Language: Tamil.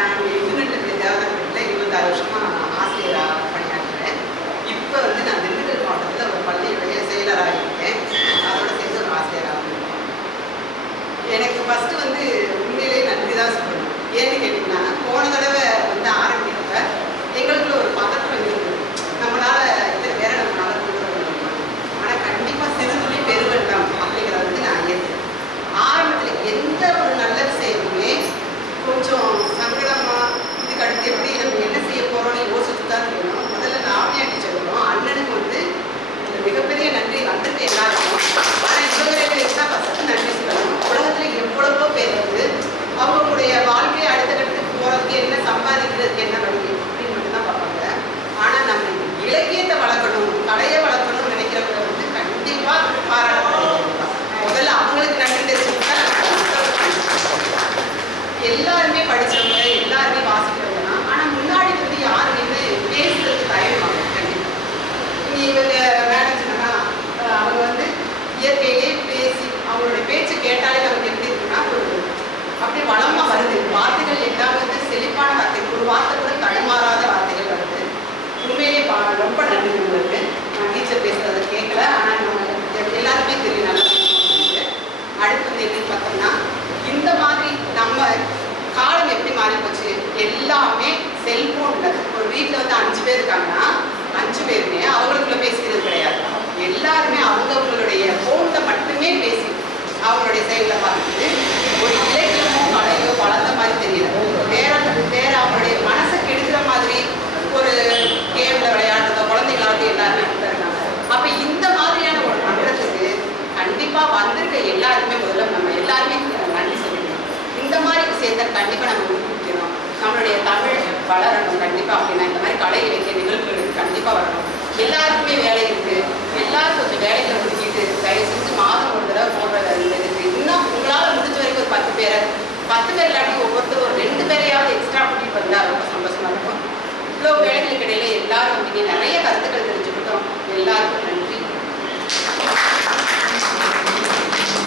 நான் திண்டுக்கல் தேவதாபுரத்தில் 26 வருஷமாக ஆசிரியராக பணியாற்றுறேன். இப்போ வந்து நான் திண்டுக்கல் மாவட்டத்தில் ஒரு பள்ளியுடைய செயலராக இருக்கேன். அதோட சேர்ந்து ஒரு ஆசிரியராக இருக்கேன். எனக்கு ஃபஸ்ட்டு வந்து உண்மையிலே நன்றி தான் சொல்லணும். ஏன்னு கேட்டிங்கன்னா, போன தடவை வந்து ஆரம்பிக்கிறப்ப எங்களுக்குள்ள ஒரு பதற்றம் இருந்தது. நம்மளால் இத்தனை பேரை நம்மளால் கொண்டு வர முடியுமா? ஆனால் கண்டிப்பாக சிறுதுளி பெருவெள்ளம் அப்படிங்கிறத வந்து நான் ஏற்றுக்கிறேன். ஆரம்பத்தில் எந்த ஒரு நல்ல விஷயமுமே கொஞ்சம் சங்கடமாக இதுக்கு அடுத்து எப்படி நம்ம என்ன செய்ய போகிறோம்னு யோசிச்சு தான் இருக்கணும். முதல்ல லாவண்யா டீச்சருக்கும் அண்ணனுக்கு வந்து மிகப்பெரிய நன்றி வந்துட்டு எல்லாருக்கும். ஆனால் இவங்களுக்கு தான் ஃபஸ்ட்டு நன்றி சொல்லணும். உலகத்தில் எவ்வளவோ பேர் வந்து அவங்களுடைய வாழ்க்கையை அடுத்த கட்டத்துக்கு போகிறதுக்கு என்ன சம்பாதிக்கிறதுக்கு என்ன வழி அப்படின்னு மட்டும்தான் பார்ப்பாங்க. ஆனால் நம்ம இலக்கியத்தை வளர்க்கணும், கலையை வளர்க்கணும்னு நினைக்கிறவங்க வந்து கண்டிப்பாக பாராட்டணும். முதல்ல அவங்களுக்கு நன்றி தெரிஞ்சுக்கிட்டா எல்லாருமே படித்தவங்க, எல்லாருமே வாசிக்கிறவங்க தான். ஆனால் முன்னாடி வந்து யாருமே பேசுறதுக்கு தயங்குவாங்க. கண்டிப்பாக இவங்க மேடம் சொன்னா அவங்க வந்து இயற்கையிலே பேசி அவங்களுடைய பேச்சு கேட்டாலே நமக்கு எப்படி இருக்குன்னா ஒரு அப்படியே வளமாக வருது. வார்த்தைகள் எல்லாமே வந்து செழிப்பான வார்த்தைகள், ஒரு வார்த்தை கூட தடுமாறாத வார்த்தைகள் வருது. உண்மையிலே ரொம்ப நன்றி உங்களுக்கு. நான் டீச்சர் பேசுகிறத கேட்கல, ஆனால் நம்ம எல்லாருமே தெரியும் நல்லா பேசுவாங்க. அடுத்து வந்து எப்படின்னு பார்த்தோம்னா, இந்த மாதிரி நம்ம காலம் எப்படி மாறி போச்சு, எல்லாமே செல்ஃபோனில். ஒரு வீட்டில் வந்து 5 பேர் இருக்காங்கன்னா 5 பேருமே அவங்களுக்குள்ள பேசிக்கிறது கிடையாது. எல்லாருமே அவங்களுடைய ஃபோனில் மட்டுமே பேசி அவங்களுடைய செயலை பார்த்துட்டு ஒரு இலக்கியமோ கலையோ வளர்ந்த மாதிரி தெரியல. வேற அவங்களுடைய மனசை கெடுக்கிற மாதிரி ஒரு கேமில் விளையாடுறதோ குழந்தைங்களாவது எல்லாருமே இருக்காங்க. அப்போ இந்த மாதிரியான ஒரு மன்றத்துக்கு கண்டிப்பாக வந்திருக்க எல்லாருமே முதல்ல நம்ம எல்லாருமே நன்றி சொல்லிக்கணும். இந்த மாதிரி விஷயத்தை கண்டிப்பாக நம்ம ஊக்குவிக்கணும். நம்மளுடைய தமிழ் வளரணும் கண்டிப்பாக. அப்படின்னா இந்த மாதிரி கலை இலக்கிய நிகழ்வுகளுக்கு கண்டிப்பாக வரணும். எல்லாருக்குமே வேலை இருக்குது. எல்லாரும் கொஞ்சம் வேலைகளை ஒதுக்கிட்டு தயவு செஞ்சு மாதம் ஒரு தடவை போடுறது இருக்குது. இன்னும் உங்களால் முடிஞ்ச வரைக்கும் ஒரு 10 பேர் இல்லாட்டி ஒவ்வொருத்தரும் ஒரு 2 பேரையாவது எக்ஸ்ட்ரா கூட்டிகிட்டு வந்தால் ரொம்ப சந்தோஷமாக இருக்கும். இவ்வளோ வேலைகளுக்கு இடையில எல்லாரும் வந்து நிறைய கருத்துக்கள் தெரிஞ்சுக்கிட்டோம். எல்லாருக்கும்